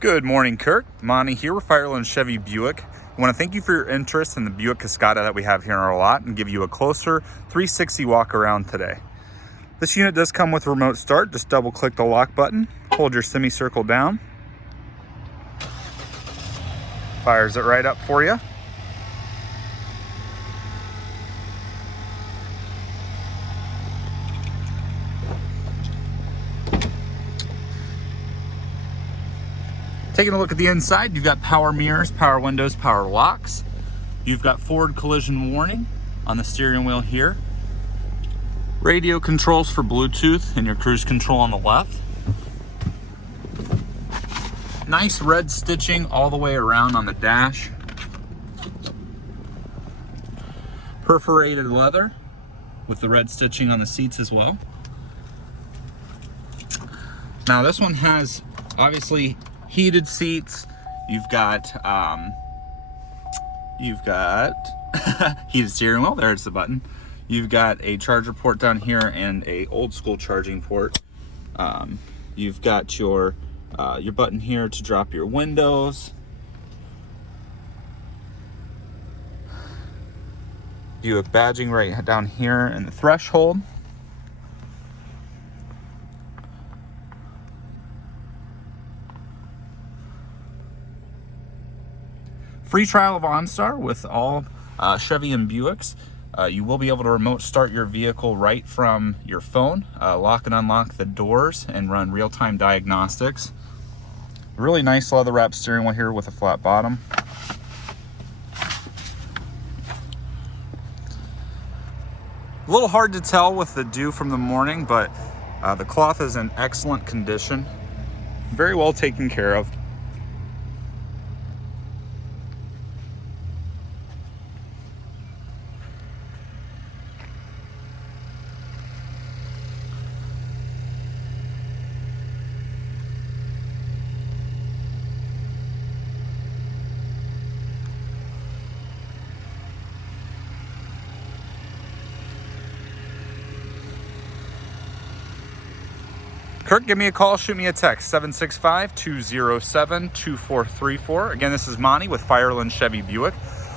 Good morning, Kirk. Monty here with Fireland Chevy Buick. I want to thank you for your interest in the Buick Cascada that we have here in our lot and give you a closer 360 walk around today. This unit does come with remote start. Just double click the lock button, hold your semicircle down. Fires it right up for you. Taking a look at the inside, you've got power mirrors, power windows, power locks. You've got forward collision warning on the steering wheel here. Radio controls for Bluetooth and your cruise control on the left. Nice red stitching all the way around on the dash. Perforated leather with the red stitching on the seats as well. Now this one has obviously heated seats. You've got heated steering wheel. There's the button. You've got a charger port down here and a old school charging port. You've got your button here to drop your windows. Buick badging right down here in the threshold. Free trial of OnStar with all Chevy and Buicks. You will be able to remote start your vehicle right from your phone, lock and unlock the doors, and run real-time diagnostics. Really nice leather wrap steering wheel here with a flat bottom. A little hard to tell with the dew from the morning, but the cloth is in excellent condition. Very well taken care of. Kirk, give me a call, shoot me a text, 765-207-2434. Again, this is Monty with Fireland Chevy Buick.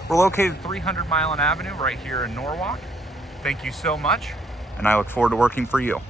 We're located 300 Mile Avenue right here in Norwalk. Thank you so much, and I look forward to working for you.